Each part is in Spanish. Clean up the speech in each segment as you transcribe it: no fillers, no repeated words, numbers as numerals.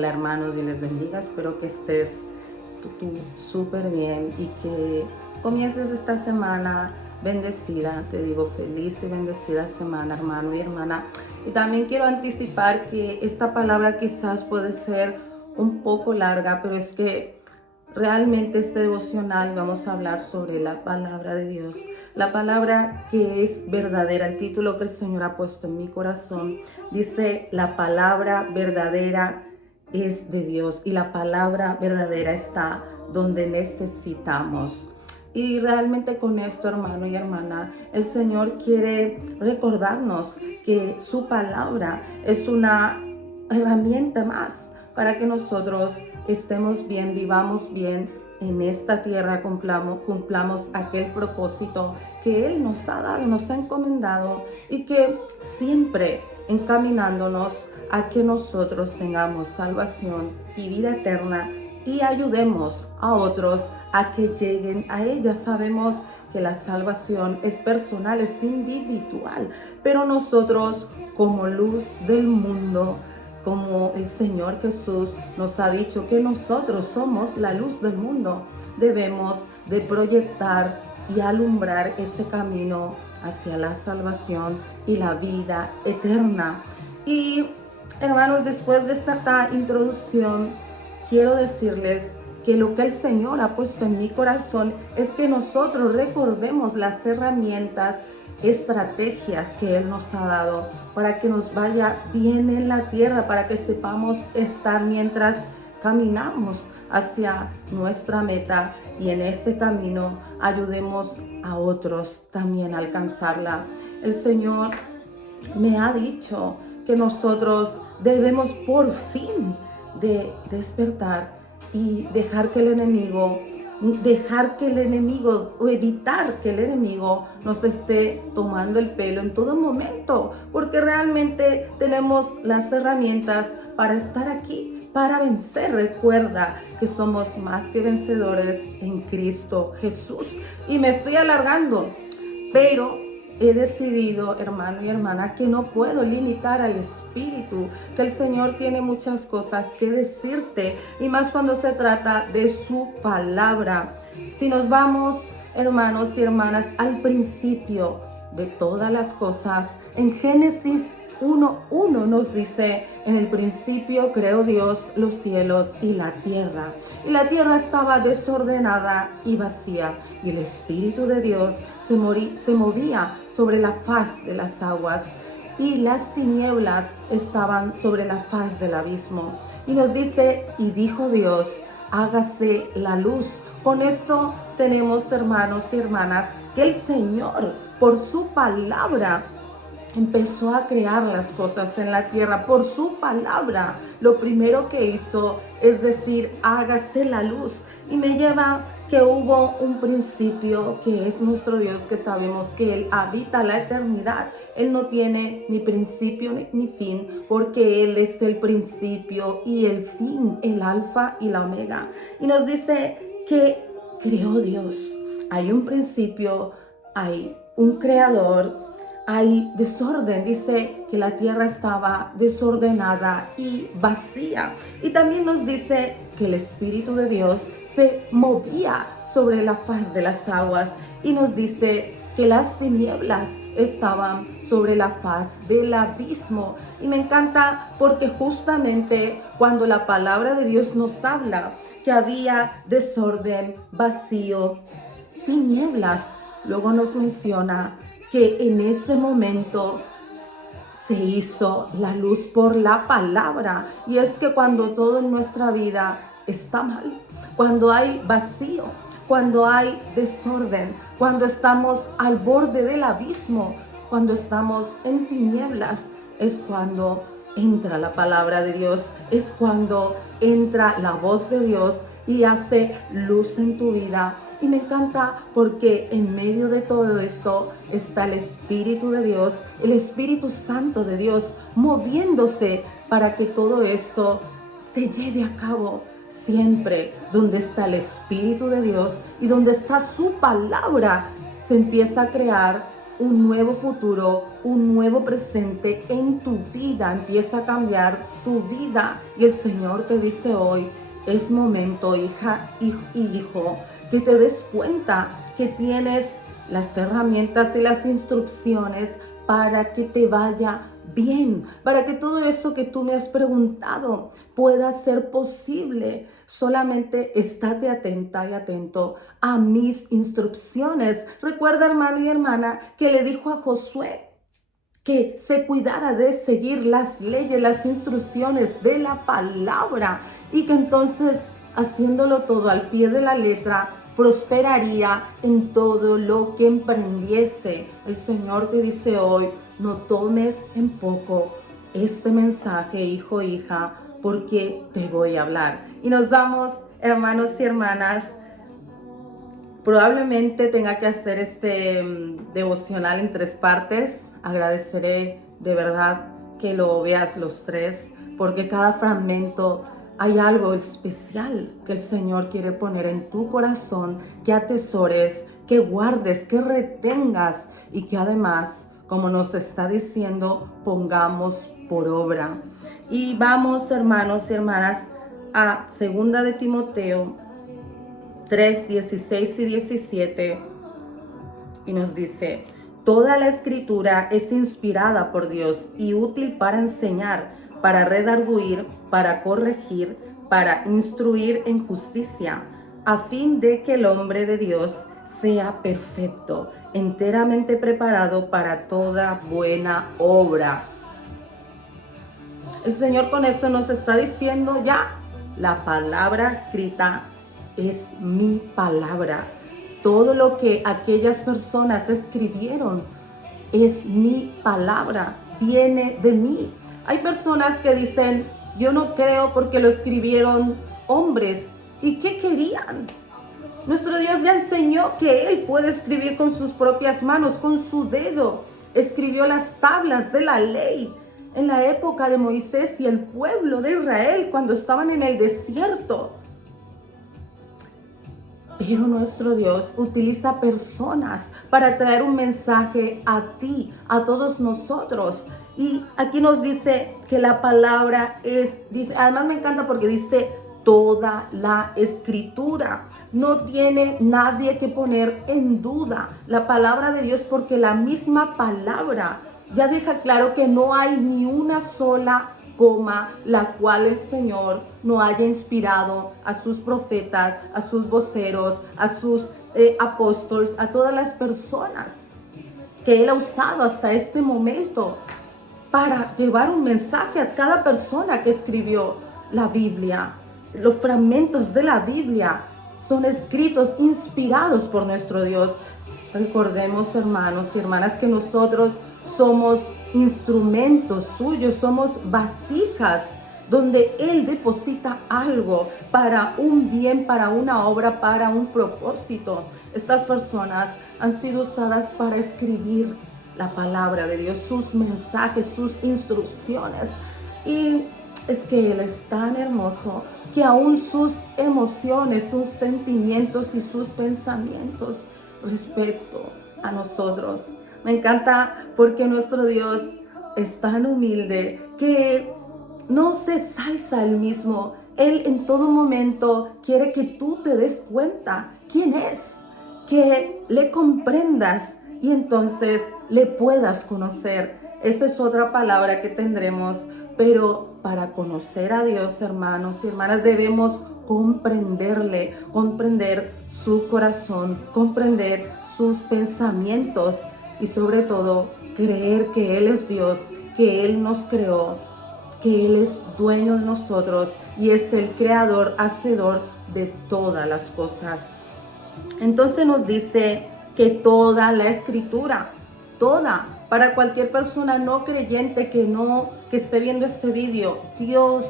Hola hermanos, Dios les bendiga. Espero que estés tú súper bien y que comiences esta semana bendecida. Te digo feliz y bendecida semana, hermano y hermana. Y también quiero anticipar que esta palabra quizás puede ser un poco larga, pero es que realmente este devocional vamos a hablar sobre la palabra de Dios, la palabra que es verdadera. El título que el Señor ha puesto en mi corazón dice: la palabra verdadera es de Dios y la palabra verdadera está donde necesitamos. Y realmente con esto, hermano y hermana, el Señor quiere recordarnos que su palabra es una herramienta más para que nosotros estemos bien, vivamos bien en esta tierra, cumplamos aquel propósito que Él nos ha dado, nos ha encomendado, y que siempre encaminándonos a que nosotros tengamos salvación y vida eterna y ayudemos a otros a que lleguen a ella. Sabemos que la salvación es personal, es individual, pero nosotros como luz del mundo, como el Señor Jesús nos ha dicho que nosotros somos la luz del mundo, debemos de proyectar y alumbrar ese camino hacia la salvación y la vida eterna. Y hermanos, después de esta introducción, quiero decirles que lo que el Señor ha puesto en mi corazón es que nosotros recordemos las herramientas, estrategias que Él nos ha dado para que nos vaya bien en la tierra, para que sepamos estar mientras caminamos hacia nuestra meta, y en ese camino ayudemos a otros también a alcanzarla. El Señor me ha dicho que nosotros debemos por fin de despertar y dejar que el enemigo o evitar que el enemigo nos esté tomando el pelo en todo momento, porque realmente tenemos las herramientas para estar aquí, para vencer. Recuerda que somos más que vencedores en Cristo Jesús. Y me estoy alargando, pero he decidido, hermano y hermana, que no puedo limitar al Espíritu, que el Señor tiene muchas cosas que decirte, y más cuando se trata de su palabra. Si nos vamos, hermanos y hermanas, al principio de todas las cosas, en Génesis 1:1 nos dice: en el principio creó Dios los cielos y la tierra. Y la tierra estaba desordenada y vacía, y el Espíritu de Dios se movía sobre la faz de las aguas, y las tinieblas estaban sobre la faz del abismo. Y nos dice: y dijo Dios, hágase la luz. Con esto tenemos, hermanos y hermanas, que el Señor, por su palabra, empezó a crear las cosas en la tierra. Por su palabra, lo primero que hizo es decir: hágase la luz. Y me lleva que hubo un principio, que es nuestro Dios, que sabemos que Él habita la eternidad. Él no tiene ni principio ni fin, porque Él es el principio y el fin, el alfa y la omega. Y nos dice que creó Dios. Hay un principio, hay un creador, hay desorden. Dice que la tierra estaba desordenada y vacía. Y también nos dice que el Espíritu de Dios se movía sobre la faz de las aguas. Y nos dice que las tinieblas estaban sobre la faz del abismo. Y me encanta porque justamente cuando la palabra de Dios nos habla que había desorden, vacío, tinieblas, luego nos menciona que en ese momento se hizo la luz por la palabra. Y es que cuando todo en nuestra vida está mal, cuando hay vacío, cuando hay desorden, cuando estamos al borde del abismo, cuando estamos en tinieblas, es cuando entra la palabra de Dios, es cuando entra la voz de Dios y hace luz en tu vida. Y me encanta porque en medio de todo esto está el Espíritu de Dios, el Espíritu Santo de Dios, moviéndose para que todo esto se lleve a cabo. Siempre donde está el Espíritu de Dios y donde está su palabra, se empieza a crear un nuevo futuro, un nuevo presente en tu vida. Empieza a cambiar tu vida. Y el Señor te dice hoy, es momento, hija y hijo, que te des cuenta que tienes las herramientas y las instrucciones para que te vaya bien, para que todo eso que tú me has preguntado pueda ser posible. Solamente estate atenta y atento a mis instrucciones. Recuerda, hermano y hermana, que le dijo a Josué que se cuidara de seguir las leyes, las instrucciones de la palabra, y que entonces, haciéndolo todo al pie de la letra, prosperaría en todo lo que emprendiese. El Señor te dice hoy, no tomes en poco este mensaje, hijo, hija, porque te voy a hablar. Y nos damos, hermanos y hermanas, probablemente tenga que hacer este devocional en 3 partes. Agradeceré de verdad que lo veas los 3, porque cada fragmento hay algo especial que el Señor quiere poner en tu corazón, que atesores, que guardes, que retengas y que además, como nos está diciendo, pongamos por obra. Y vamos, hermanos y hermanas, a 2 de Timoteo 3, 16 y 17, y nos dice: toda la escritura es inspirada por Dios y útil para enseñar, para redarguir, para corregir, para instruir en justicia, a fin de que el hombre de Dios sea perfecto, enteramente preparado para toda buena obra. El Señor con eso nos está diciendo ya, la palabra escrita es mi palabra. Todo lo que aquellas personas escribieron es mi palabra, viene de mí. Hay personas que dicen, yo no creo porque lo escribieron hombres. ¿Y qué querían? Nuestro Dios ya enseñó que Él puede escribir con sus propias manos, con su dedo. Escribió las tablas de la ley en la época de Moisés y el pueblo de Israel cuando estaban en el desierto. Pero nuestro Dios utiliza personas para traer un mensaje a ti, a todos nosotros. Y aquí nos dice que la palabra dice, además me encanta porque dice toda la escritura. No tiene nadie que poner en duda la palabra de Dios, porque la misma palabra ya deja claro que no hay ni una sola coma la cual el Señor no haya inspirado a sus profetas, a sus voceros, a sus apóstoles, a todas las personas que Él ha usado hasta este momento para llevar un mensaje a cada persona que escribió la Biblia. Los fragmentos de la Biblia son escritos, inspirados por nuestro Dios. Recordemos, hermanos y hermanas, que nosotros somos instrumentos suyos, somos vasijas donde Él deposita algo para un bien, para una obra, para un propósito. Estas personas han sido usadas para escribir la palabra de Dios, sus mensajes, sus instrucciones. Y es que Él es tan hermoso que aún sus emociones, sus sentimientos y sus pensamientos respecto a nosotros. Me encanta porque nuestro Dios es tan humilde que no se salsa Él mismo. Él en todo momento quiere que tú te des cuenta quién es, que le comprendas y entonces le puedas conocer. Esa es otra palabra que tendremos, pero para conocer a Dios, hermanos y hermanas, debemos comprenderle, comprender su corazón, comprender sus pensamientos y sobre todo creer que Él es Dios, que Él nos creó, que Él es dueño de nosotros y es el creador, hacedor de todas las cosas. Entonces nos dice que toda la escritura, toda, para cualquier persona no creyente que esté viendo este video, Dios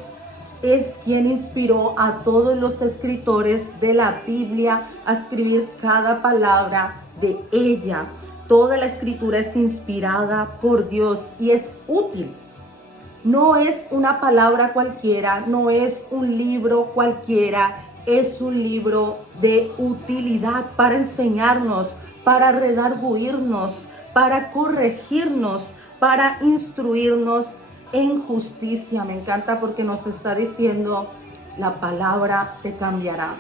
es quien inspiró a todos los escritores de la Biblia a escribir cada palabra de ella. Toda la escritura es inspirada por Dios y es útil. No es una palabra cualquiera, no es un libro cualquiera, es un libro de utilidad para enseñarnos, para redarguirnos, para corregirnos, para instruirnos en justicia. Me encanta porque nos está diciendo, la palabra te cambiará.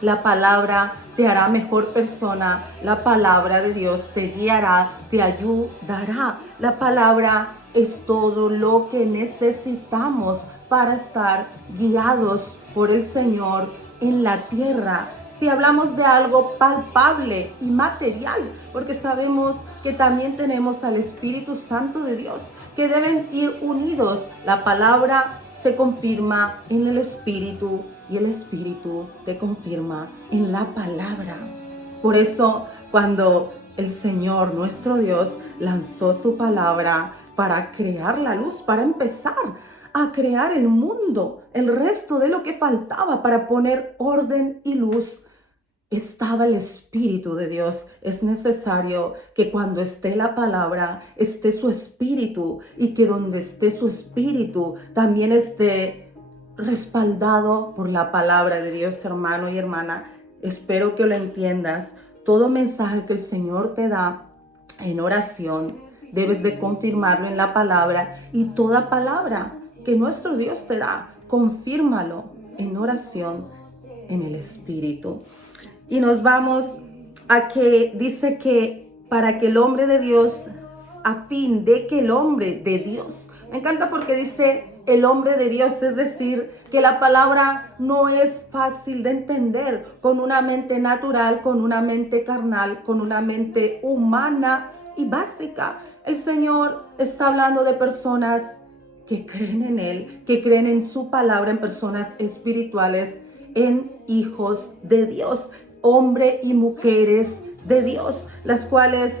La palabra te hará mejor persona. La palabra de Dios te guiará, te ayudará. La palabra es todo lo que necesitamos para estar guiados por el Señor en la tierra. Si hablamos de algo palpable y material, porque sabemos que también tenemos al Espíritu Santo de Dios, que deben ir unidos. La palabra se confirma en el Espíritu y el Espíritu te confirma en la palabra. Por eso, cuando el Señor, nuestro Dios, lanzó su palabra para crear la luz, para empezar a crear el mundo, el resto de lo que faltaba para poner orden y luz, estaba el Espíritu de Dios. Es necesario que cuando esté la palabra, esté su Espíritu, y que donde esté su Espíritu, también esté respaldado por la palabra de Dios, hermano y hermana. Espero que lo entiendas. Todo mensaje que el Señor te da en oración, debes de confirmarlo en la palabra, y toda palabra que nuestro Dios te da, confírmalo en oración en el Espíritu. Y nos vamos a que dice que para que el hombre de Dios, a fin de que el hombre de Dios, me encanta porque dice el hombre de Dios, es decir, que la palabra no es fácil de entender con una mente natural, con una mente carnal, con una mente humana y básica. El Señor está hablando de personas que creen en Él, que creen en su palabra, en personas espirituales, en hijos de Dios, hombres y mujeres de Dios, las cuales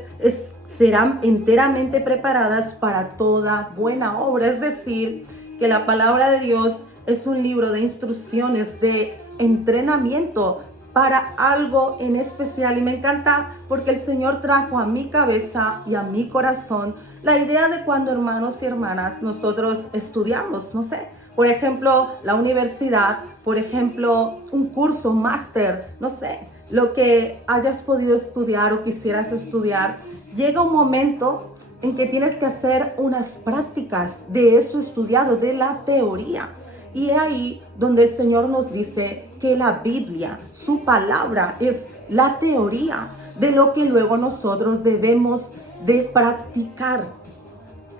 serán enteramente preparadas para toda buena obra. Es decir, que la palabra de Dios es un libro de instrucciones, de entrenamiento para algo en especial. Y me encanta porque el Señor trajo a mi cabeza y a mi corazón la idea de cuando, hermanos y hermanas, nosotros estudiamos, no sé, por ejemplo, la universidad, por ejemplo, un curso, un máster, no sé, lo que hayas podido estudiar o quisieras estudiar. Llega un momento en que tienes que hacer unas prácticas de eso estudiado, de la teoría. Y es ahí donde el Señor nos dice que la Biblia, su palabra, es la teoría de lo que luego nosotros debemos de practicar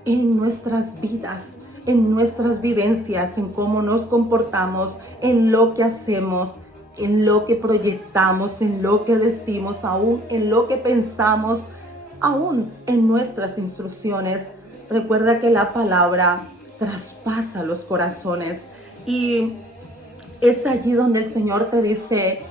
en nuestras vidas, en nuestras vivencias, en cómo nos comportamos, en lo que hacemos, en lo que proyectamos, en lo que decimos, aún en lo que pensamos, aún en nuestras instrucciones. Recuerda que la palabra traspasa los corazones, y es allí donde el Señor te dice,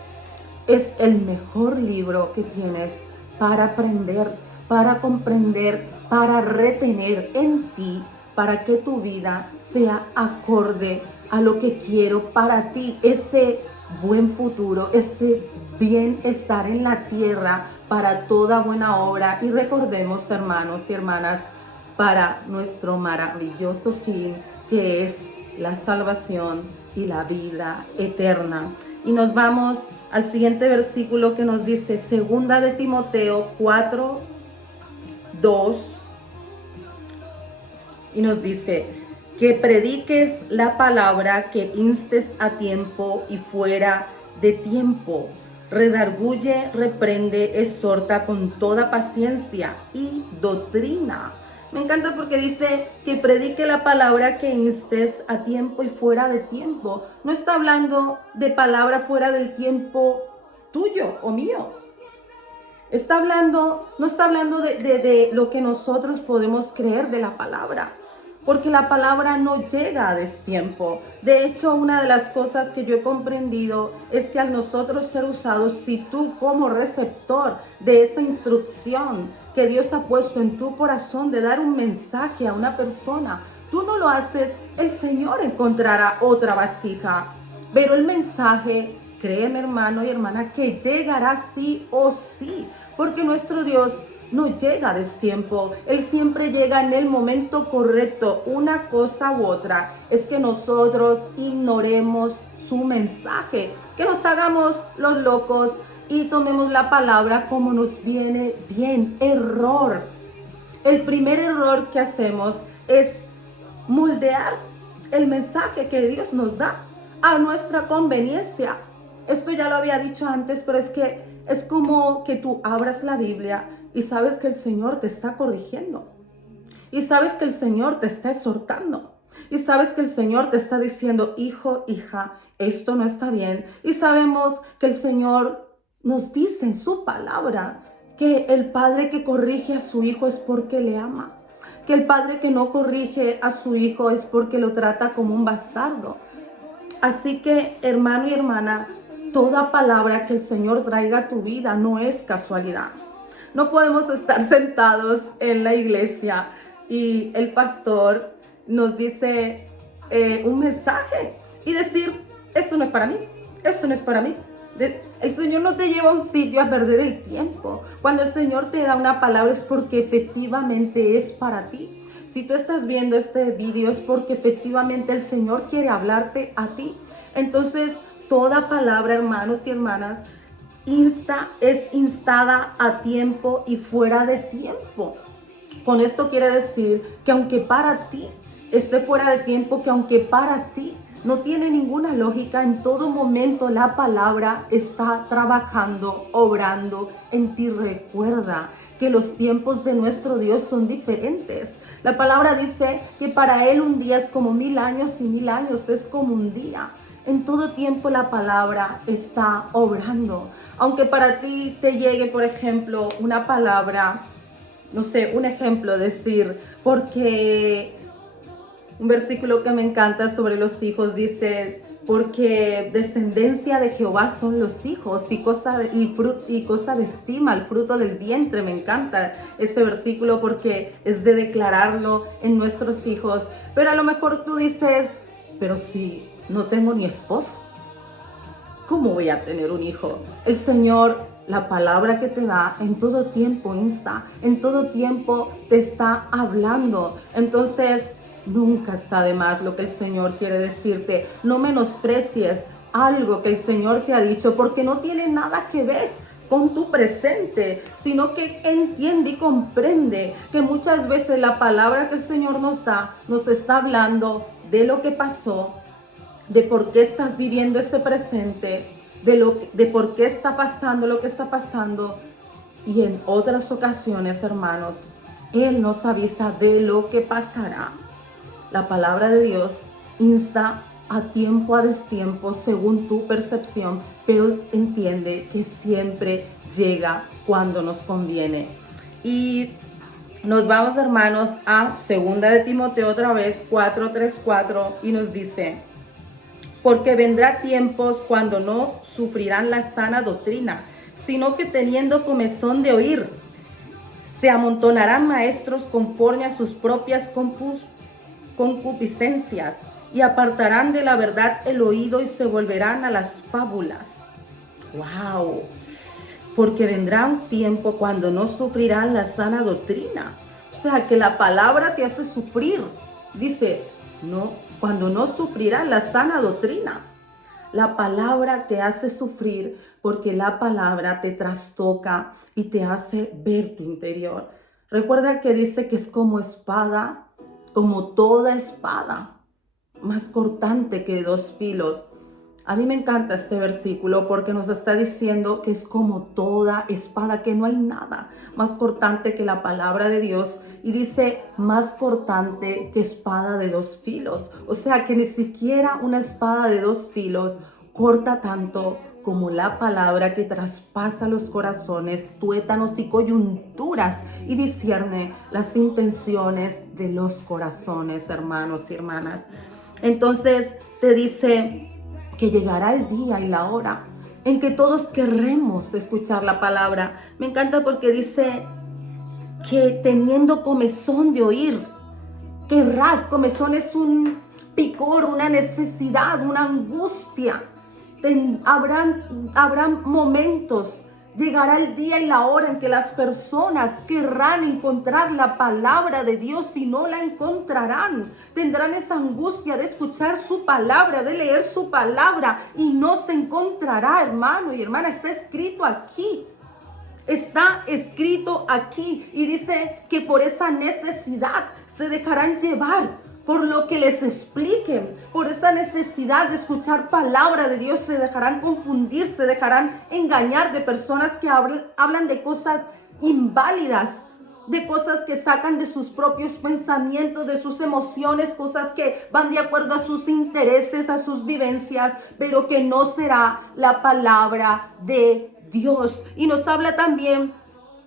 es el mejor libro que tienes para aprender, para comprender, para retener en ti, para que tu vida sea acorde a lo que quiero para ti, ese buen futuro, este bienestar en la tierra para toda buena obra. Y recordemos, hermanos y hermanas, para nuestro maravilloso fin, que es la salvación y la vida eterna. Y nos vamos al siguiente versículo que nos dice, segunda de Timoteo 4:2, y nos dice, que prediques la palabra, que instes a tiempo y fuera de tiempo, redarguye, reprende, exhorta con toda paciencia y doctrina. Me encanta porque dice que predique la palabra, que instes a tiempo y fuera de tiempo. No está hablando de palabra fuera del tiempo tuyo o mío. No está hablando de lo que nosotros podemos creer de la palabra, porque la palabra no llega a destiempo. De hecho, una de las cosas que yo he comprendido es que al nosotros ser usados, si tú como receptor de esa instrucción que Dios ha puesto en tu corazón de dar un mensaje a una persona, tú no lo haces, el Señor encontrará otra vasija. Pero el mensaje, créeme, hermano y hermana, que llegará sí o sí, porque nuestro Dios no llega a destiempo. Él siempre llega en el momento correcto. Una cosa u otra es que nosotros ignoremos su mensaje, que nos hagamos los locos y tomemos la palabra como nos viene bien. Error. El primer error que hacemos es moldear el mensaje que Dios nos da a nuestra conveniencia. Esto ya lo había dicho antes, pero es que es como que tú abras la Biblia y sabes que el Señor te está corrigiendo. Y sabes que el Señor te está exhortando. Y sabes que el Señor te está diciendo, hijo, hija, esto no está bien. Y sabemos que el Señor nos dice en su palabra que el padre que corrige a su hijo es porque le ama. Que el padre que no corrige a su hijo es porque lo trata como un bastardo. Así que, hermano y hermana, toda palabra que el Señor traiga a tu vida no es casualidad. No podemos estar sentados en la iglesia y el pastor nos dice un mensaje y decir, esto no es para mí, esto no es para mí. El Señor no te lleva a un sitio a perder el tiempo. Cuando el Señor te da una palabra es porque efectivamente es para ti. Si tú estás viendo este video es porque efectivamente el Señor quiere hablarte a ti. Entonces, toda palabra, hermanos y hermanas, es instada a tiempo y fuera de tiempo. Con esto quiere decir que aunque para ti esté fuera de tiempo, que aunque para ti no tiene ninguna lógica, en todo momento la palabra está trabajando, obrando en ti. Recuerda que los tiempos de nuestro Dios son diferentes. La palabra dice que para Él un día es como 1000 años y 1000 años es como un día. En todo tiempo la palabra está obrando. Aunque para ti te llegue, por ejemplo, una palabra, no sé, un ejemplo, decir, porque un versículo que me encanta sobre los hijos dice, porque descendencia de Jehová son los hijos y cosa de estima, el fruto del vientre. Me encanta ese versículo porque es de declararlo en nuestros hijos. Pero a lo mejor tú dices, pero si no tengo ni esposo, ¿cómo voy a tener un hijo? El Señor, la palabra que te da, en todo tiempo insta, en todo tiempo te está hablando. Entonces, nunca está de más lo que el Señor quiere decirte. No menosprecies algo que el Señor te ha dicho porque no tiene nada que ver con tu presente, sino que entiende y comprende que muchas veces la palabra que el Señor nos da nos está hablando de lo que pasó, de por qué estás viviendo ese presente, de por qué está pasando lo que está pasando. Y en otras ocasiones, hermanos, Él nos avisa de lo que pasará. La palabra de Dios insta a tiempo, a destiempo, según tu percepción, pero entiende que siempre llega cuando nos conviene. Y nos vamos, hermanos, a 2 de Timoteo otra vez, 4:3-4, y nos dice, porque vendrá tiempos cuando no sufrirán la sana doctrina, sino que teniendo comezón de oír, se amontonarán maestros conforme a sus propias concupiscencias y apartarán de la verdad el oído y se volverán a las fábulas. ¡Wow! Porque vendrá un tiempo cuando no sufrirán la sana doctrina. O sea, que la palabra te hace sufrir. Dice, no, cuando no sufrirán la sana doctrina. La palabra te hace sufrir porque la palabra te trastoca y te hace ver tu interior. Recuerda que dice que es como espada, como toda espada, más cortante que de 2 filos. A mí me encanta este versículo porque nos está diciendo que es como toda espada, que no hay nada más cortante que la palabra de Dios. Y dice más cortante que espada de 2 filos. O sea que ni siquiera una espada de 2 filos corta tanto como la palabra que traspasa los corazones, tuétanos y coyunturas y discierne las intenciones de los corazones, hermanos y hermanas. Entonces te dice que llegará el día y la hora en que todos querremos escuchar la palabra. Me encanta porque dice que teniendo comezón de oír, querrás. Comezón es un picor, una necesidad, una angustia. Habrán momentos Llegará el día y la hora en que las personas querrán encontrar la palabra de Dios y no la encontrarán. Tendrán esa angustia de escuchar su palabra, de leer su palabra y no se encontrará, hermano y hermana. Está escrito aquí. Está escrito aquí y dice que por esa necesidad se dejarán llevar por lo que les expliquen, por esa necesidad de escuchar palabra de Dios, se dejarán confundir, se dejarán engañar de personas que hablan de cosas inválidas, de cosas que sacan de sus propios pensamientos, de sus emociones, cosas que van de acuerdo a sus intereses, a sus vivencias, pero que no será la palabra de Dios. Y nos habla también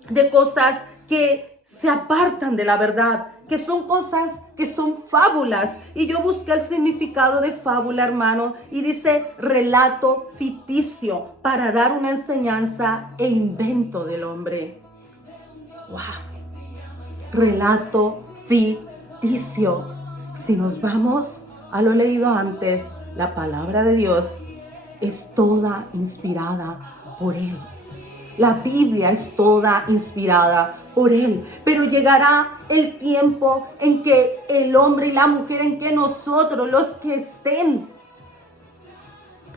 de cosas que se apartan de la verdad, que son cosas que son fábulas. Y yo busqué el significado de fábula, hermano, y dice relato ficticio para dar una enseñanza e invento del hombre. ¡Wow! Relato ficticio. Si nos vamos a lo leído antes, la palabra de Dios es toda inspirada por Él. La Biblia es toda inspirada por Él, pero llegará el tiempo en que el hombre y la mujer, en que nosotros, los que estén,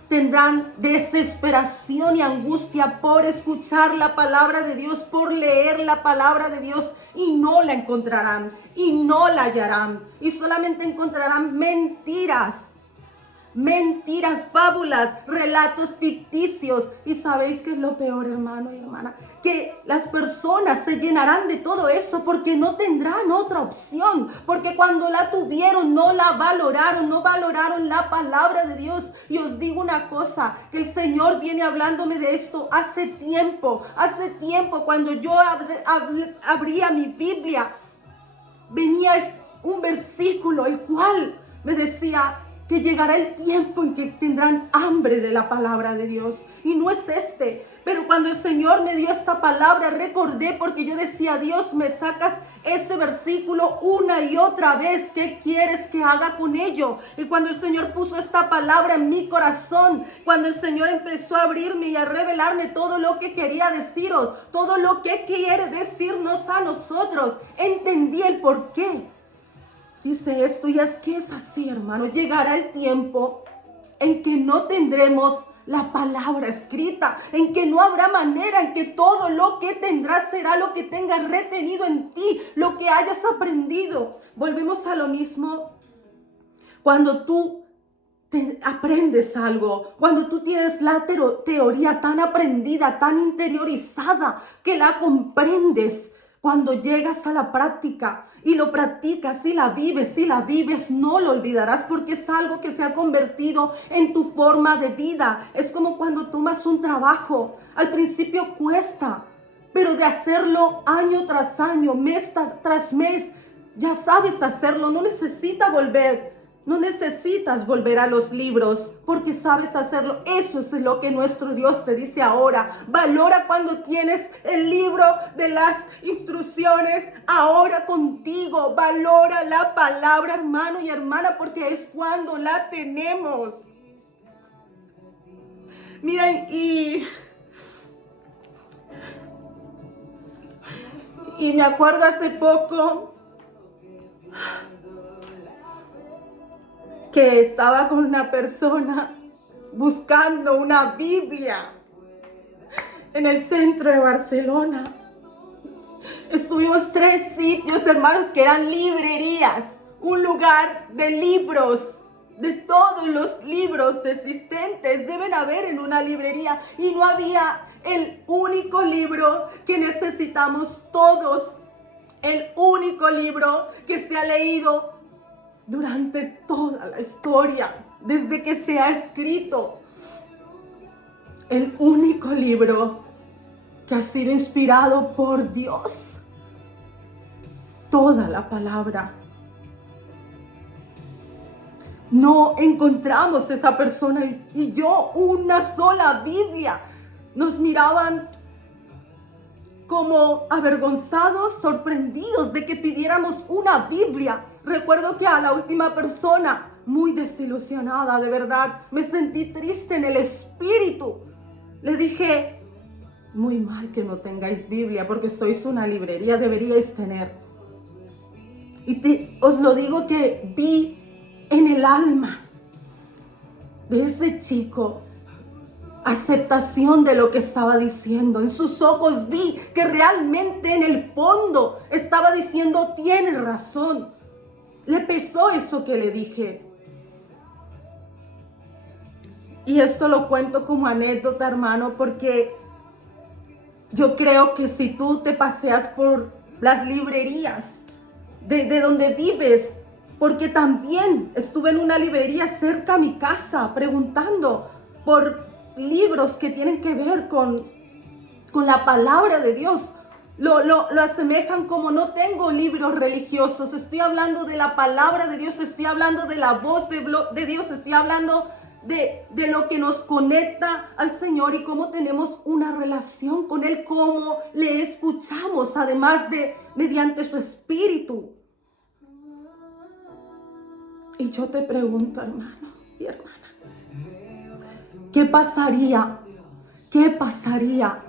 tendrán desesperación y angustia por escuchar la palabra de Dios, por leer la palabra de Dios, y no la encontrarán y no la hallarán, y solamente encontrarán mentiras, fábulas, relatos ficticios. ¿Y sabéis qué es lo peor, hermano y hermana? Que las personas se llenarán de todo eso porque no tendrán otra opción, porque cuando la tuvieron no la valoraron, no valoraron la palabra de Dios. Y os digo una cosa, que el Señor viene hablándome de esto hace tiempo, cuando yo abría mi Biblia, venía un versículo el cual me decía que llegará el tiempo en que tendrán hambre de la palabra de Dios. Y no es este. Pero cuando el Señor me dio esta palabra, recordé, porque yo decía: Dios, me sacas ese versículo una y otra vez. ¿Qué quieres que haga con ello? Y cuando el Señor puso esta palabra en mi corazón, cuando el Señor empezó a abrirme y a revelarme todo lo que quería deciros, todo lo que quiere decirnos a nosotros, entendí el por qué dice esto. Y es que es así, hermano. Llegará el tiempo en que no tendremos la palabra escrita, en que no habrá manera, en que todo lo que tendrás será lo que tengas retenido en ti, lo que hayas aprendido. Volvemos a lo mismo. Cuando tú aprendes algo, cuando tú tienes la teoría tan aprendida, tan interiorizada, que la comprendes, cuando llegas a la práctica y lo practicas y la vives, no lo olvidarás, porque es algo que se ha convertido en tu forma de vida. Es como cuando tomas un trabajo. Al principio cuesta, pero de hacerlo año tras año, mes tras mes, ya sabes hacerlo. No necesitas volver a los libros, porque sabes hacerlo. Eso es lo que nuestro Dios te dice ahora. Valora cuando tienes el libro de las instrucciones ahora contigo. Valora la palabra, hermano y hermana, porque es cuando la tenemos. Miren, y me acuerdo hace poco que estaba con una persona buscando una Biblia en el centro de Barcelona. Estuvimos 3 sitios, hermanos, que eran librerías, un lugar de libros, de todos los libros existentes deben haber en una librería, y no había el único libro que necesitamos todos, el único libro que se ha leído durante toda la historia, desde que se ha escrito, el único libro que ha sido inspirado por Dios. Toda la palabra. No encontramos esa persona y yo una sola Biblia. Nos miraban como avergonzados, sorprendidos de que pidiéramos una Biblia. Recuerdo que a la última persona, muy desilusionada, de verdad, me sentí triste en el espíritu. Le dije: Muy mal que no tengáis Biblia, porque sois una librería, deberíais tener. Y os lo digo que vi en el alma de ese chico aceptación de lo que estaba diciendo. En sus ojos vi que realmente en el fondo estaba diciendo, tienes razón. Le pesó eso que le dije. Y esto lo cuento como anécdota, hermano, porque yo creo que si tú te paseas por las librerías de donde vives, porque también estuve en una librería cerca a mi casa preguntando por libros que tienen que ver con la palabra de Dios. Lo asemejan como no tengo libros religiosos, estoy hablando de la palabra de Dios, estoy hablando de la voz de Dios, estoy hablando de lo que nos conecta al Señor y cómo tenemos una relación con Él, cómo le escuchamos, además de mediante su espíritu. Y yo te pregunto, hermano y hermana, ¿qué pasaría? ¿Qué pasaría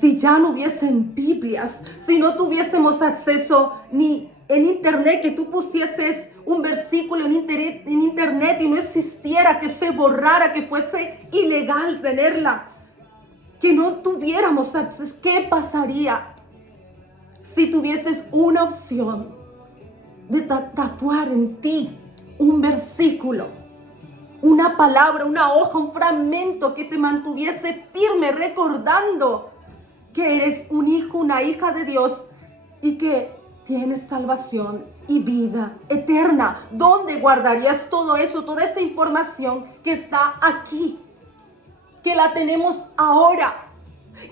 si ya no hubiesen Biblias? Si no tuviésemos acceso ni en internet, que tú pusieses un versículo en internet y no existiera, que se borrara, que fuese ilegal tenerla, que no tuviéramos acceso. ¿Qué pasaría si tuvieses una opción de tatuar en ti un versículo, una palabra, una hoja, un fragmento que te mantuviese firme, recordando que eres un hijo, una hija de Dios y que tienes salvación y vida eterna? ¿Dónde guardarías todo eso, toda esta información que está aquí, que la tenemos ahora,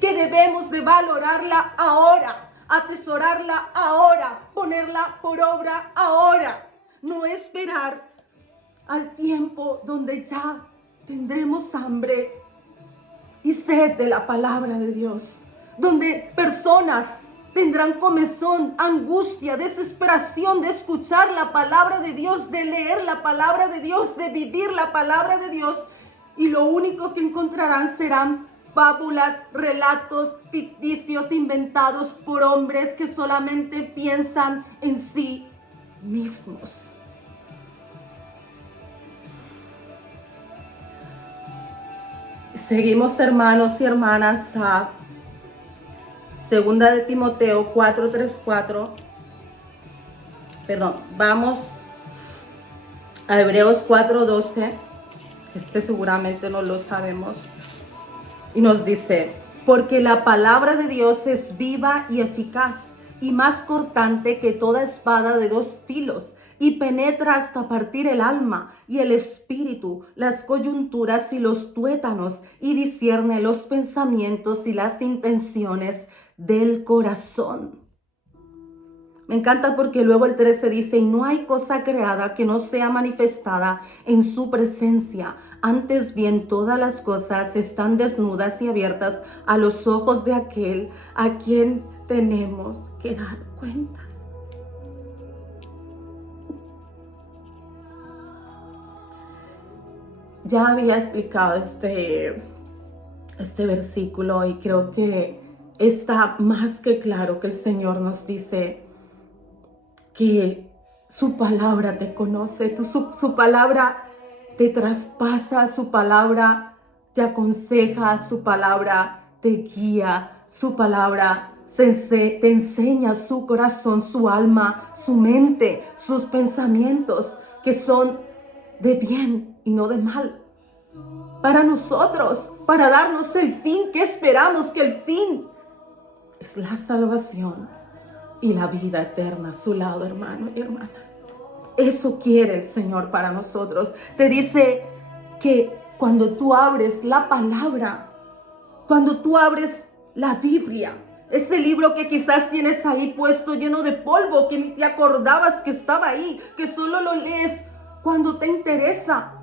que debemos de valorarla ahora, atesorarla ahora, ponerla por obra ahora? No esperar al tiempo donde ya tendremos hambre y sed de la palabra de Dios, donde personas tendrán comezón, angustia, desesperación de escuchar la palabra de Dios, de leer la palabra de Dios, de vivir la palabra de Dios, y lo único que encontrarán serán fábulas, relatos ficticios inventados por hombres que solamente piensan en sí mismos. Seguimos, hermanos y hermanas, a Segunda de Timoteo 4:3-4. Vamos a Hebreos 4:12. Este seguramente no lo sabemos. Y nos dice, porque la palabra de Dios es viva y eficaz y más cortante que toda espada de dos filos, y penetra hasta partir el alma y el espíritu, las coyunturas y los tuétanos, y discierne los pensamientos y las intenciones del corazón. Me encanta porque luego el 13 dice, y no hay cosa creada que no sea manifestada en su presencia. Antes bien, todas las cosas están desnudas y abiertas a los ojos de aquel a quien tenemos que dar cuentas. Ya había explicado este versículo y creo que está más que claro que el Señor nos dice que su palabra te conoce, su palabra te traspasa, su palabra te aconseja, su palabra te guía, su palabra te enseña su corazón, su alma, su mente, sus pensamientos, que son de bien y no de mal. Para nosotros, para darnos el fin que esperamos, que el fin es la salvación y la vida eterna a su lado, hermano y hermana. Eso quiere el Señor para nosotros. Te dice que cuando tú abres la palabra, cuando tú abres la Biblia, ese libro que quizás tienes ahí puesto lleno de polvo, que ni te acordabas que estaba ahí, que solo lo lees cuando te interesa.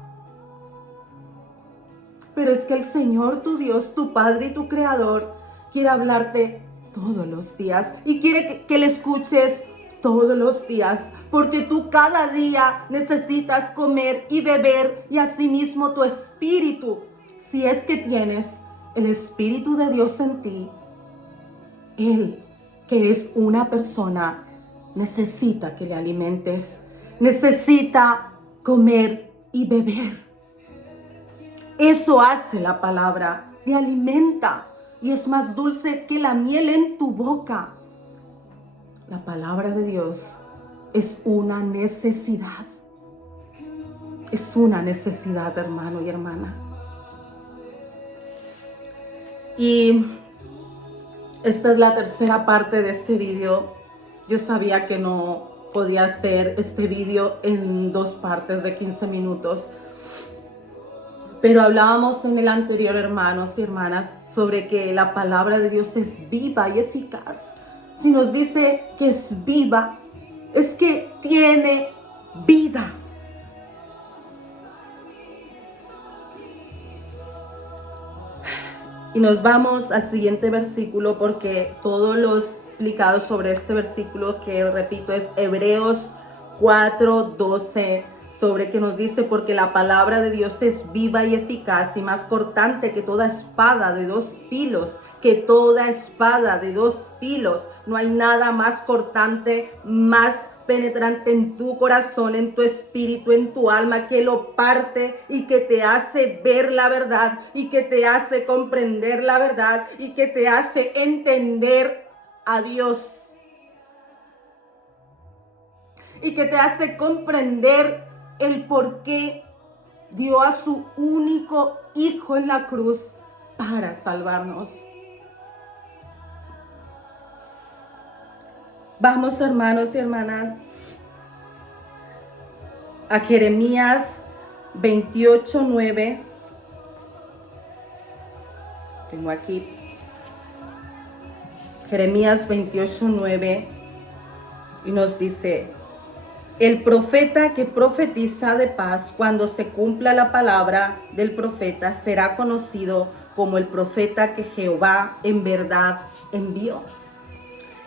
Pero es que el Señor, tu Dios, tu Padre y tu Creador, quiere hablarte todos los días y quiere que le escuches todos los días, porque tú cada día necesitas comer y beber, y asimismo tu espíritu, si es que tienes, el Espíritu de Dios en ti, Él, que es una persona, necesita que le alimentes, necesita comer y beber. Eso hace la palabra, te alimenta y es más dulce que la miel en tu boca. La palabra de Dios es una necesidad. Es una necesidad, hermano y hermana. Y esta es la tercera parte de este video. Yo sabía que no podía hacer este video en 2 partes de 15 minutos. Pero hablábamos en el anterior, hermanos y hermanas, sobre que la palabra de Dios es viva y eficaz. Si nos dice que es viva, es que tiene vida. Y nos vamos al siguiente versículo, porque todo lo explicado sobre este versículo, que repito, es Hebreos 4:12, sobre que nos dice: porque la palabra de Dios es viva y eficaz y más cortante que toda espada de 2 filos, que toda espada de 2 filos. No hay nada más cortante, más penetrante en tu corazón, en tu espíritu, en tu alma, que lo parte y que te hace ver la verdad y que te hace comprender la verdad y que te hace entender a Dios y que te hace comprender el por qué dio a su único hijo en la cruz para salvarnos. Vamos, hermanos y hermanas, a Jeremías 28:9. Tengo aquí Jeremías 28:9 y nos dice: el profeta que profetiza de paz, cuando se cumpla la palabra del profeta, será conocido como el profeta que Jehová en verdad envió.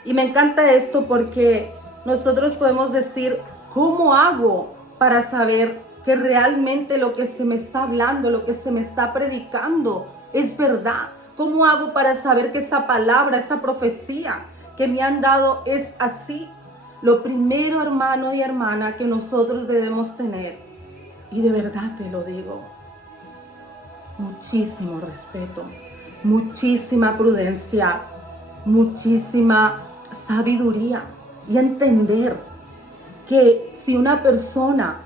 Y me encanta esto porque nosotros podemos decir: ¿cómo hago para saber que realmente lo que se me está hablando, lo que se me está predicando es verdad? ¿Cómo hago para saber que esa palabra, esa profecía que me han dado es así? Lo primero, hermano y hermana, que nosotros debemos tener, y de verdad te lo digo, muchísimo respeto, muchísima prudencia, muchísima sabiduría, y entender que si una persona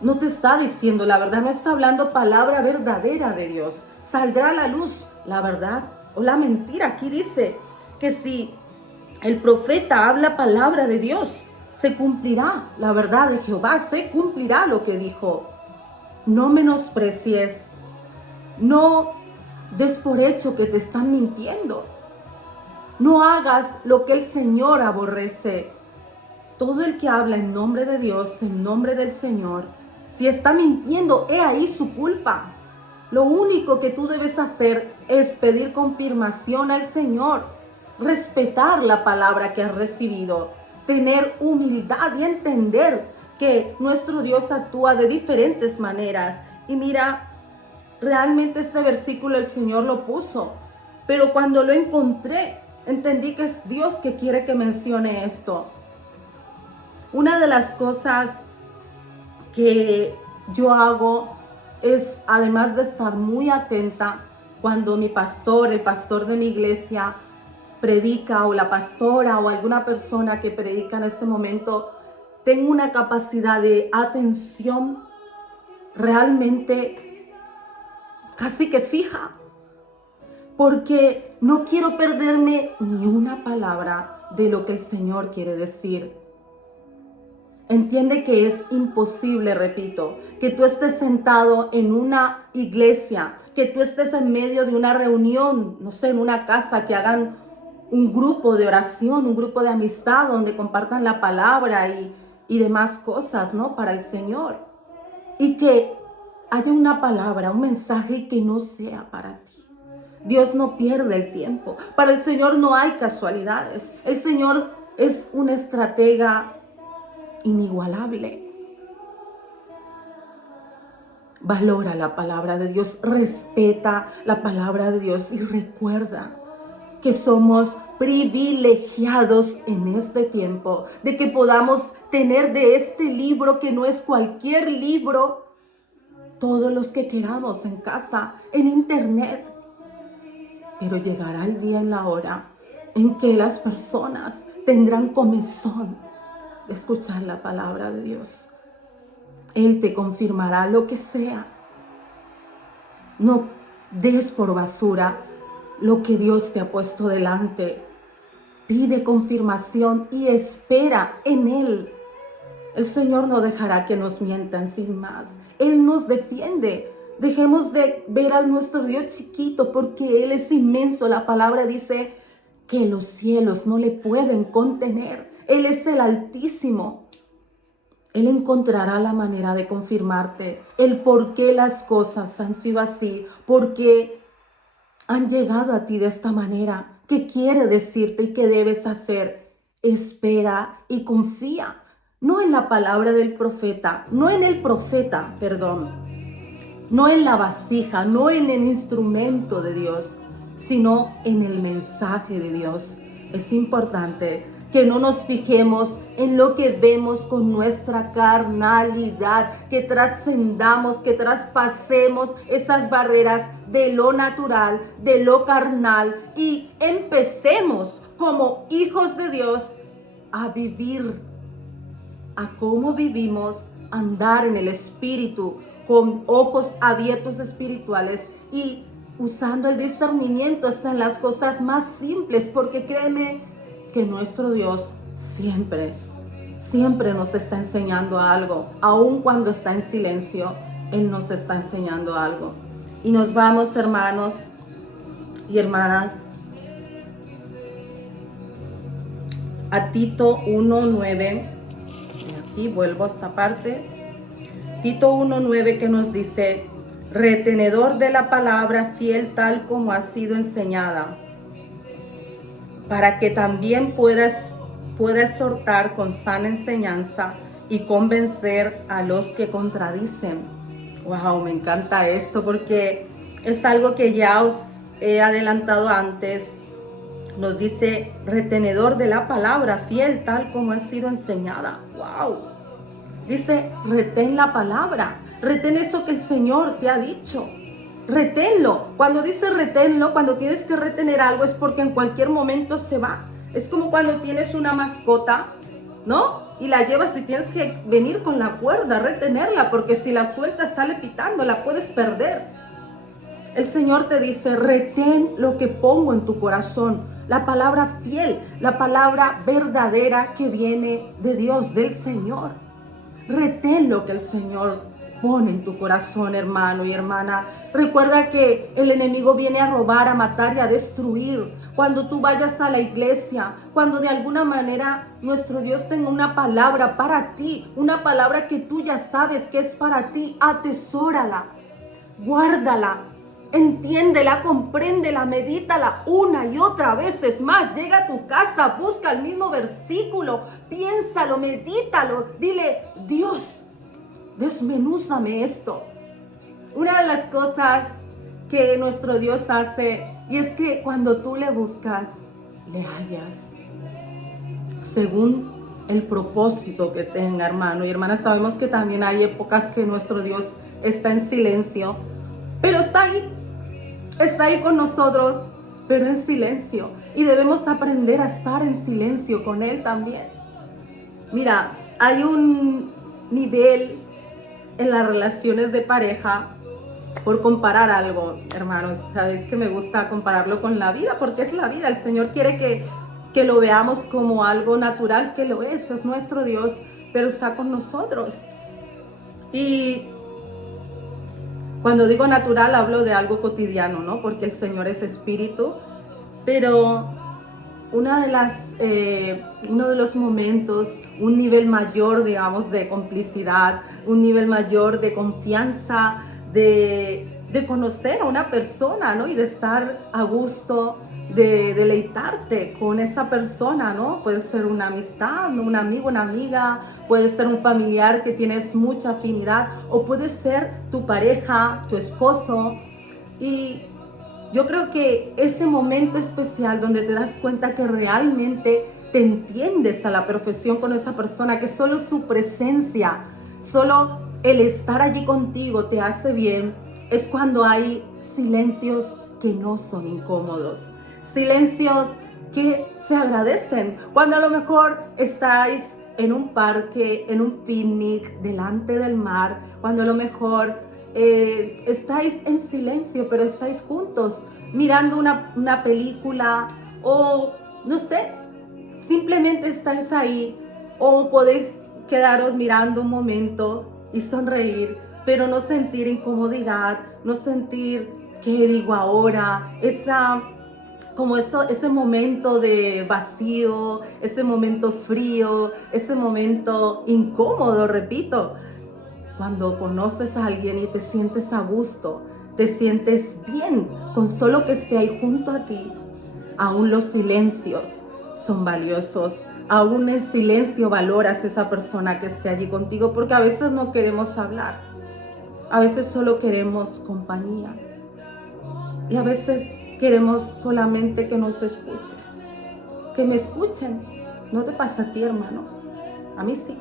no te está diciendo la verdad, no está hablando palabra verdadera de Dios, saldrá a la luz la verdad o la mentira. Aquí dice que si el profeta habla palabra de Dios, se cumplirá la verdad de Jehová, se cumplirá lo que dijo. No menosprecies, no des por hecho que te están mintiendo. No hagas lo que el Señor aborrece. Todo el que habla en nombre de Dios, en nombre del Señor, si está mintiendo, he ahí su culpa. Lo único que tú debes hacer es pedir confirmación al Señor, respetar la palabra que has recibido, tener humildad y entender que nuestro Dios actúa de diferentes maneras. Y mira, realmente este versículo el Señor lo puso, pero cuando lo encontré, entendí que es Dios que quiere que mencione esto. Una de las cosas que yo hago es, además de estar muy atenta cuando mi pastor, el pastor de mi iglesia, predica, o la pastora o alguna persona que predica en ese momento, tengo una capacidad de atención realmente casi que fija, porque no quiero perderme ni una palabra de lo que el Señor quiere decir. Entiende que es imposible, repito, que tú estés sentado en una iglesia, que tú estés en medio de una reunión, no sé, en una casa, que hagan un grupo de oración, un grupo de amistad donde compartan la palabra y demás cosas, ¿no? Para el Señor. Y que haya una palabra, un mensaje que no sea para ti. Dios no pierde el tiempo. Para el Señor no hay casualidades. El Señor es un estratega inigualable. Valora la palabra de Dios, respeta la palabra de Dios y recuerda que somos privilegiados en este tiempo, de que podamos tener de este libro, que no es cualquier libro, todos los que queramos en casa, en internet. Pero llegará el día en la hora en que las personas tendrán comezón de escuchar la palabra de Dios. Él te confirmará lo que sea. No des por basura lo que Dios te ha puesto delante. Pide confirmación y espera en Él. El Señor no dejará que nos mientan sin más. Él nos defiende. Dejemos de ver a nuestro Dios chiquito, porque Él es inmenso. La palabra dice que los cielos no le pueden contener. Él es el Altísimo. Él encontrará la manera de confirmarte el por qué las cosas han sido así, por qué han llegado a ti de esta manera, qué quiere decirte y qué debes hacer. Espera y confía, no en la palabra del profeta, no en el profeta, no en la vasija, no en el instrumento de Dios, sino en el mensaje de Dios. Es importante que no nos fijemos en lo que vemos con nuestra carnalidad, que trascendamos, que traspasemos esas barreras de lo natural, de lo carnal, y empecemos como hijos de Dios a vivir, a cómo vivimos, andar en el Espíritu, con ojos abiertos espirituales y usando el discernimiento hasta en las cosas más simples, porque créeme que nuestro Dios siempre nos está enseñando algo. Aun cuando está en silencio, Él nos está enseñando algo. Y nos vamos, hermanos y hermanas, a Tito 1:9. Y aquí vuelvo a esta parte. Tito 1:9, que nos dice: retenedor de la palabra, fiel tal como ha sido enseñada, para que también pueda exhortar con sana enseñanza y convencer a los que contradicen. Wow, me encanta esto, porque es algo que ya os he adelantado antes. Nos dice retenedor de la palabra, fiel tal como ha sido enseñada. Wow. Dice, retén la palabra, retén eso que el Señor te ha dicho. Reténlo. Cuando dice reténlo, cuando tienes que retener algo, es porque en cualquier momento se va. Es como cuando tienes una mascota, ¿no? Y la llevas y tienes que venir con la cuerda, retenerla, porque si la sueltas sale pitando, la puedes perder. El Señor te dice, retén lo que pongo en tu corazón. La palabra fiel, la palabra verdadera que viene de Dios, del Señor. Retén lo que el Señor pone en tu corazón, hermano y hermana. Recuerda que el enemigo viene a robar, a matar y a destruir. Cuando tú vayas a la iglesia, cuando de alguna manera nuestro Dios tenga una palabra para ti, una palabra que tú ya sabes que es para ti, atesórala, guárdala, entiéndela, compréndela, medítala una y otra vez más. Llega a tu casa, busca el mismo versículo, piénsalo, medítalo, dile, Dios, desmenúzame esto. Una de las cosas que nuestro Dios hace, y es que cuando tú le buscas, le hallas, según el propósito que tenga, hermano y hermana. Sabemos que también hay épocas que nuestro Dios está en silencio, pero está ahí con nosotros, pero en silencio. Y debemos aprender a estar en silencio con Él también. Mira, hay un nivel en las relaciones de pareja, por comparar algo, hermanos. Sabéis que me gusta compararlo con la vida, porque es la vida. El Señor quiere que lo veamos como algo natural, que lo es nuestro Dios, pero está con nosotros. Y cuando digo natural, hablo de algo cotidiano, ¿no? Porque el Señor es espíritu. Pero uno de los momentos, un nivel mayor, digamos, de complicidad, un nivel mayor de confianza, de de conocer a una persona, ¿no? Y de estar a gusto, de deleitarte con esa persona, ¿no? Puede ser una amistad, ¿no? Un amigo, una amiga, puede ser un familiar que tienes mucha afinidad, o puede ser tu pareja, tu esposo. Y yo creo que ese momento especial donde te das cuenta que realmente te entiendes a la perfección con esa persona, que solo su presencia, solo el estar allí contigo te hace bien, es cuando hay silencios que no son incómodos, silencios que se agradecen, cuando a lo mejor estáis en un parque, en un picnic, delante del mar, cuando a lo mejor estáis en silencio, pero estáis juntos, mirando una película, o no sé, simplemente estáis ahí, o podéis quedaros mirando un momento y sonreír, pero no sentir incomodidad, no sentir qué digo ahora, ese momento de vacío, ese momento frío, ese momento incómodo, repito. Cuando conoces a alguien y te sientes a gusto, te sientes bien con solo que esté ahí junto a ti, aún los silencios son valiosos. Aún en silencio valoras esa persona que esté allí contigo, porque a veces no queremos hablar, a veces solo queremos compañía, y a veces queremos solamente que nos escuches, que me escuchen. ¿No te pasa a ti, hermano? A mí sí.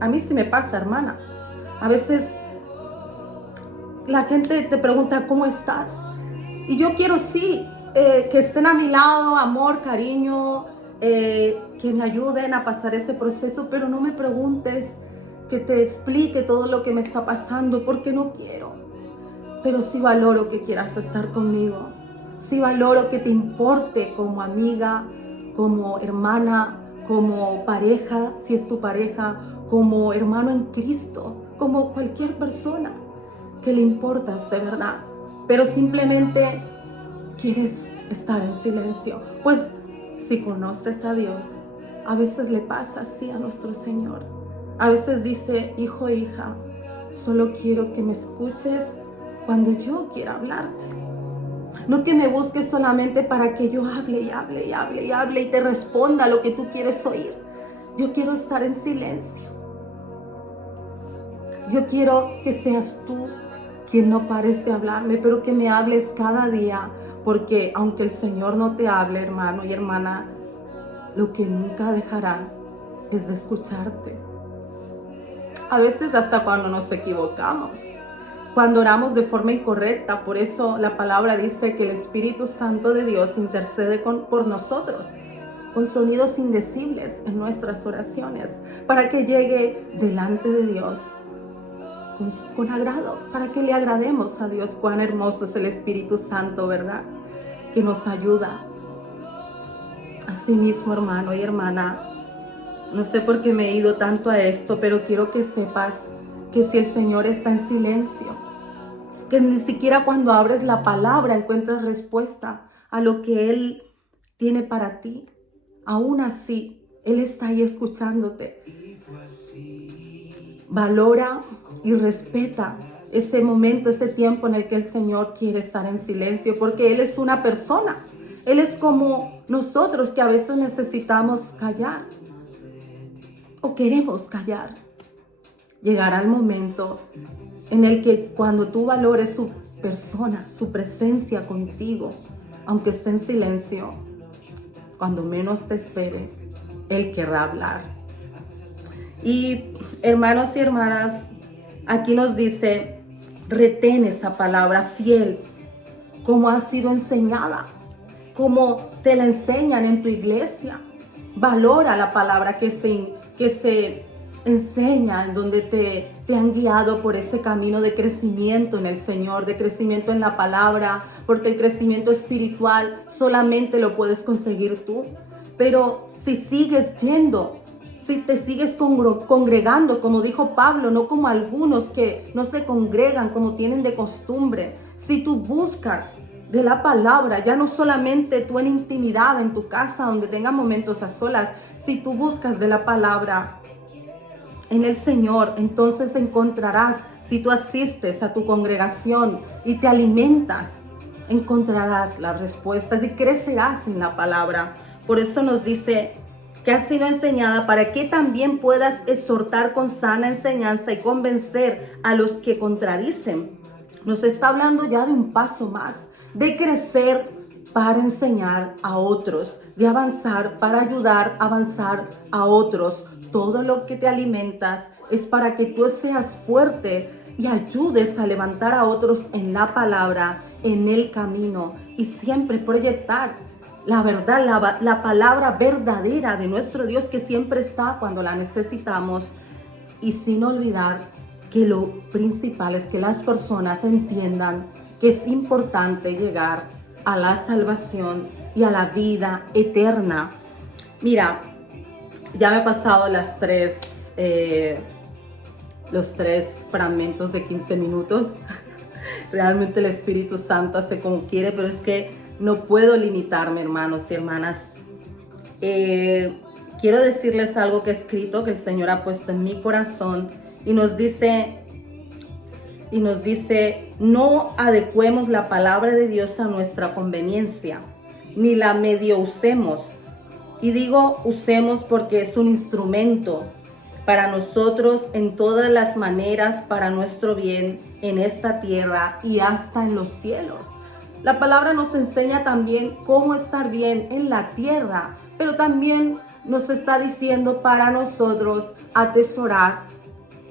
A mí sí me pasa, hermana. A veces la gente te pregunta, ¿cómo estás? Y yo quiero, sí, que estén a mi lado, amor, cariño, que me ayuden a pasar ese proceso, pero no me preguntes que te explique todo lo que me está pasando, porque no quiero. Pero sí valoro que quieras estar conmigo. Sí valoro que te importe como amiga, como hermana, como pareja, si es tu pareja, como hermano en Cristo, como cualquier persona que le importas de verdad. Pero simplemente quieres estar en silencio. Pues si conoces a Dios, a veces le pasa así a nuestro Señor. A veces dice, hijo, hija, solo quiero que me escuches cuando yo quiera hablarte. No que me busques solamente para que yo hable y hable y hable y hable y te responda lo que tú quieres oír. Yo quiero estar en silencio. Yo quiero que seas tú quien no pares de hablarme, pero que me hables cada día, porque aunque el Señor no te hable, hermano y hermana, lo que nunca dejará es de escucharte. A veces hasta cuando nos equivocamos, cuando oramos de forma incorrecta. Por eso la palabra dice que el Espíritu Santo de Dios intercede por nosotros, con sonidos indecibles en nuestras oraciones, para que llegue delante de Dios con agrado, para que le agrademos a Dios. Cuán hermoso es el Espíritu Santo, ¿verdad? Que nos ayuda. Así mismo, hermano y hermana, no sé por qué me he ido tanto a esto, pero quiero que sepas que si el Señor está en silencio, que ni siquiera cuando abres la palabra encuentras respuesta a lo que Él tiene para ti, aún así, Él está ahí escuchándote. Valora y respeta ese momento, ese tiempo en el que el Señor quiere estar en silencio, porque Él es una persona. Él es como nosotros, que a veces necesitamos callar o queremos callar. Llegará el momento en el que cuando tú valores su persona, su presencia contigo, aunque esté en silencio, cuando menos te espere, Él querrá hablar. Y hermanos y hermanas, aquí nos dice, retén esa palabra fiel, como ha sido enseñada, como te la enseñan en tu iglesia. Valora la palabra que se enseña, en donde te han guiado por ese camino de crecimiento en el Señor, de crecimiento en la palabra, porque el crecimiento espiritual solamente lo puedes conseguir tú. Pero si sigues yendo, si te sigues congregando, como dijo Pablo, no como algunos que no se congregan como tienen de costumbre, si tú buscas de la palabra, ya no solamente tú en intimidad, en tu casa, donde tengas momentos a solas, si tú buscas de la palabra en el Señor, entonces encontrarás Si tú asistes a tu congregación y te alimentas, encontrarás las respuestas y crecerás en la palabra. Por eso nos dice que ha sido enseñada para que también puedas exhortar con sana enseñanza y convencer a los que contradicen. Nos está hablando ya de un paso más, de crecer para enseñar a otros, de avanzar para ayudar a avanzar a otros. Todo lo que te alimentas es para que tú seas fuerte y ayudes a levantar a otros en la palabra, en el camino, y siempre proyectar la verdad, la palabra verdadera de nuestro Dios, que siempre está cuando la necesitamos, y sin olvidar que lo principal es que las personas entiendan que es importante llegar a la salvación y a la vida eterna. Mira, ya me he pasado los tres fragmentos de 15 minutos. Realmente el Espíritu Santo hace como quiere, pero es que no puedo limitarme, hermanos y hermanas. Quiero decirles algo que he escrito, que el Señor ha puesto en mi corazón, y nos dice, no adecuemos la palabra de Dios a nuestra conveniencia, ni la medio usemos. Y digo usemos porque es un instrumento para nosotros en todas las maneras, para nuestro bien en esta tierra y hasta en los cielos. La palabra nos enseña también cómo estar bien en la tierra, pero también nos está diciendo para nosotros atesorar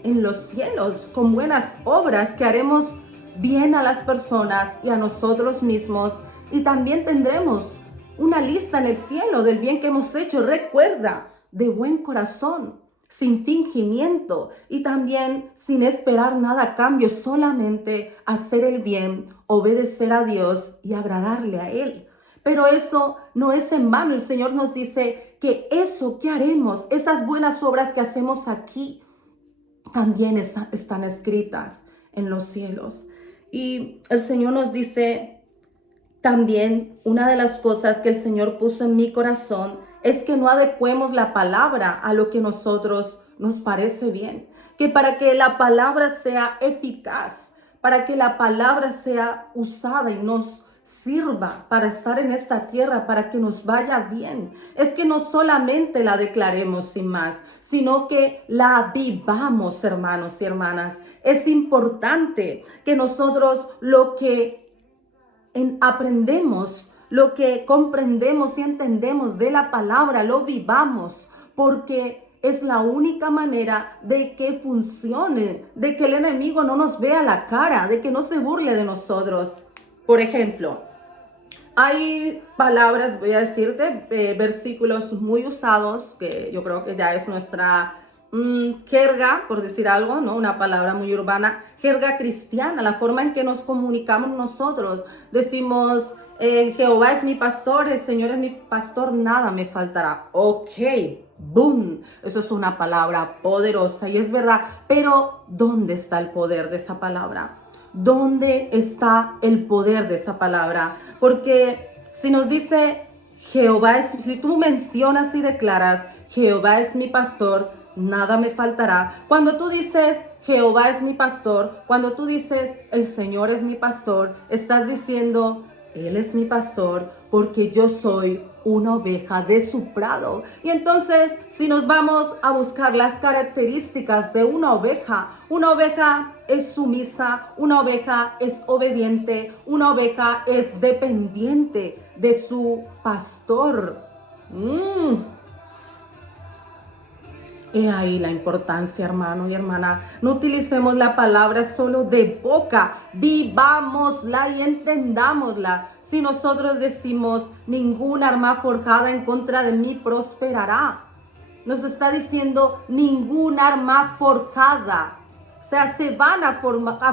en los cielos con buenas obras que haremos bien a las personas y a nosotros mismos, y también tendremos una lista en el cielo del bien que hemos hecho. Recuerda, de buen corazón, sin fingimiento y también sin esperar nada a cambio, solamente hacer el bien, obedecer a Dios y agradarle a Él. Pero eso no es en vano. El Señor nos dice que eso que haremos, esas buenas obras que hacemos aquí, también están escritas en los cielos. Y el Señor nos dice también, una de las cosas que el Señor puso en mi corazón es que no adecuemos la palabra a lo que nosotros nos parece bien. Que para que la palabra sea eficaz, para que la palabra sea usada y nos sirva para estar en esta tierra, para que nos vaya bien, es que no solamente la declaremos sin más, sino que la vivamos, hermanos y hermanas. Es importante que nosotros lo que aprendemos, lo que comprendemos y entendemos de la palabra, lo vivamos, porque es la única manera de que funcione, de que el enemigo no nos vea la cara, de que no se burle de nosotros. Por ejemplo, hay palabras, voy a decirte, versículos muy usados, que yo creo que ya es nuestra jerga, por decir algo, ¿no? Una palabra muy urbana, jerga cristiana, la forma en que nos comunicamos nosotros. Decimos, Jehová es mi pastor, el Señor es mi pastor, nada me faltará. Ok, boom, eso es una palabra poderosa y es verdad, pero ¿dónde está el poder de esa palabra? ¿Dónde está el poder de esa palabra? Porque si nos dice Jehová es, si tú mencionas y declaras Jehová es mi pastor, nada me faltará. Cuando tú dices Jehová es mi pastor, cuando tú dices el Señor es mi pastor, estás diciendo Él es mi pastor porque yo soy una oveja de su prado. Y entonces, si nos vamos a buscar las características de una oveja es sumisa, una oveja es obediente, una oveja es dependiente de su pastor. He ahí la importancia, hermano y hermana. No utilicemos la palabra solo de boca, vivámosla y entendámosla. Si nosotros decimos, ninguna arma forjada en contra de mí prosperará, nos está diciendo ninguna arma forjada. O sea, se van a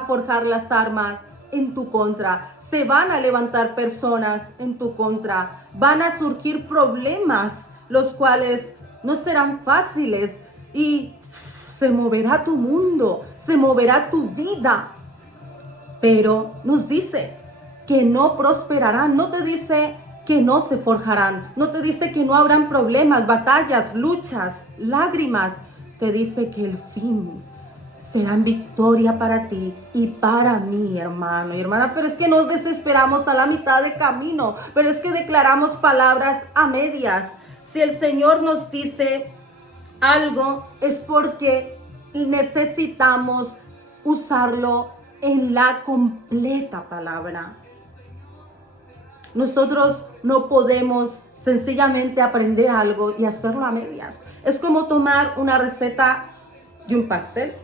forjar las armas en tu contra. Se van a levantar personas en tu contra. Van a surgir problemas, los cuales no serán fáciles. Y se moverá tu mundo, se moverá tu vida. Pero nos dice que no prosperarán, no te dice que no se forjarán, no te dice que no habrán problemas, batallas, luchas, lágrimas. Te dice que el fin serán victoria para ti y para mí, hermano y hermana. Pero es que nos desesperamos a la mitad de camino, pero es que declaramos palabras a medias. Si el Señor nos dice algo, es porque necesitamos usarlo en la completa palabra. Nosotros no podemos sencillamente aprender algo y hacerlo a medias. Es como tomar una receta de un pastel.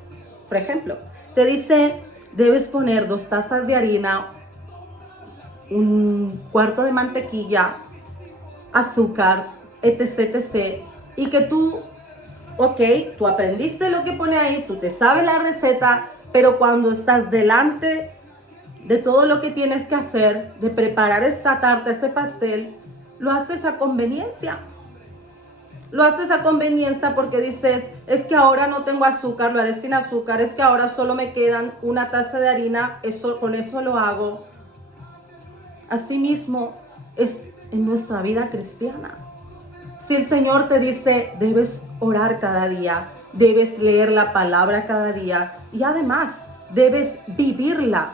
Por ejemplo, te dice, debes poner 2 tazas de harina, 1/4 de mantequilla, azúcar, etc, etc. Y que tú, tú aprendiste lo que pone ahí, tú te sabes la receta, pero cuando estás delante de todo lo que tienes que hacer, de preparar esa tarta, ese pastel, lo haces a conveniencia. Lo haces a conveniencia porque dices, es que ahora no tengo azúcar, lo haré sin azúcar, es que ahora solo me quedan 1 taza de harina, con eso lo hago. Asimismo es en nuestra vida cristiana. Si el Señor te dice, debes orar cada día, debes leer la palabra cada día y además debes vivirla.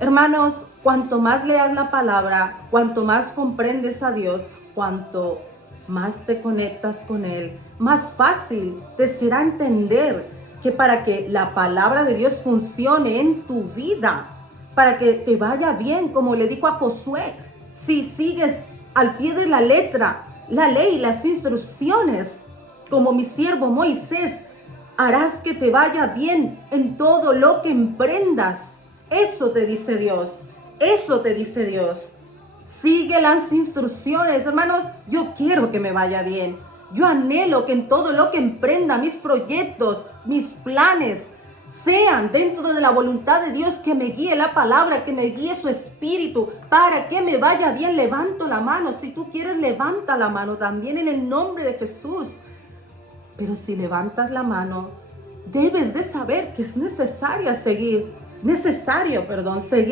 Hermanos, cuanto más leas la palabra, cuanto más comprendes a Dios, cuanto más te conectas con Él, más fácil te será entender que para que la palabra de Dios funcione en tu vida, para que te vaya bien, como le dijo a Josué, si sigues al pie de la letra, la ley, las instrucciones, como mi siervo Moisés, harás que te vaya bien en todo lo que emprendas. Eso te dice Dios, eso te dice Dios. Sigue las instrucciones, hermanos. Yo quiero que me vaya bien. Yo anhelo que en todo lo que emprenda, mis proyectos, mis planes, sean dentro de la voluntad de Dios, que me guíe la palabra, que me guíe su espíritu, para que me vaya bien. Levanto la mano. Si tú quieres, levanta la mano también en el nombre de Jesús. Pero si levantas la mano, debes de saber que es necesario seguir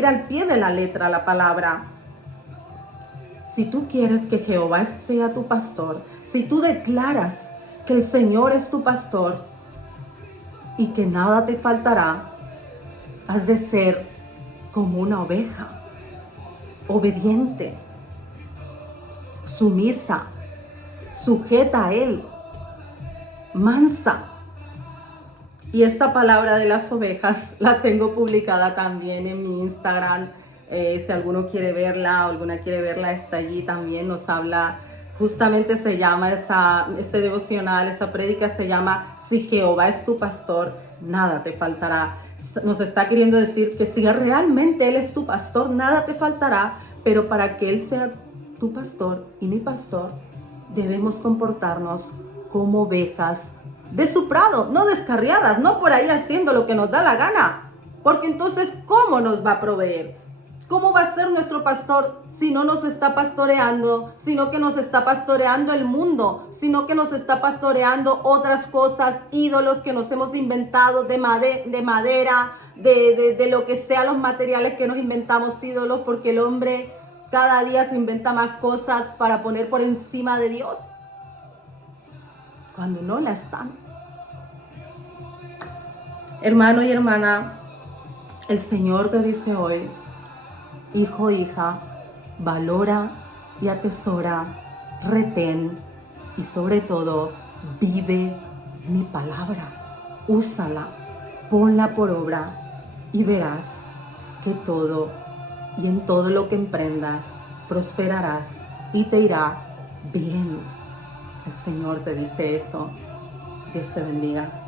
al pie de la letra la palabra. Si tú quieres que Jehová sea tu pastor, si tú declaras que el Señor es tu pastor y que nada te faltará, has de ser como una oveja, obediente, sumisa, sujeta a Él, mansa. Y esta palabra de las ovejas la tengo publicada también en mi Instagram. Si alguno quiere verla o alguna quiere verla, está allí también. Nos habla, justamente se llama ese devocional, esa prédica se llama Si Jehová es tu pastor, nada te faltará. Nos está queriendo decir que si realmente Él es tu pastor, nada te faltará, pero para que Él sea tu pastor y mi pastor, debemos comportarnos como ovejas de su prado, no descarriadas, no por ahí haciendo lo que nos da la gana, porque entonces, ¿cómo nos va a proveer? ¿Cómo va a ser nuestro pastor si no nos está pastoreando, sino que nos está pastoreando el mundo, sino que nos está pastoreando otras cosas, ídolos que nos hemos inventado de madera, de lo que sea, los materiales que nos inventamos ídolos, porque el hombre cada día se inventa más cosas para poner por encima de Dios, cuando no la están. Hermano y hermana, el Señor te dice hoy, hijo, hija, valora y atesora, retén y sobre todo vive mi palabra. Úsala, ponla por obra y verás que todo y en todo lo que emprendas prosperarás y te irá bien. El Señor te dice eso. Dios te bendiga.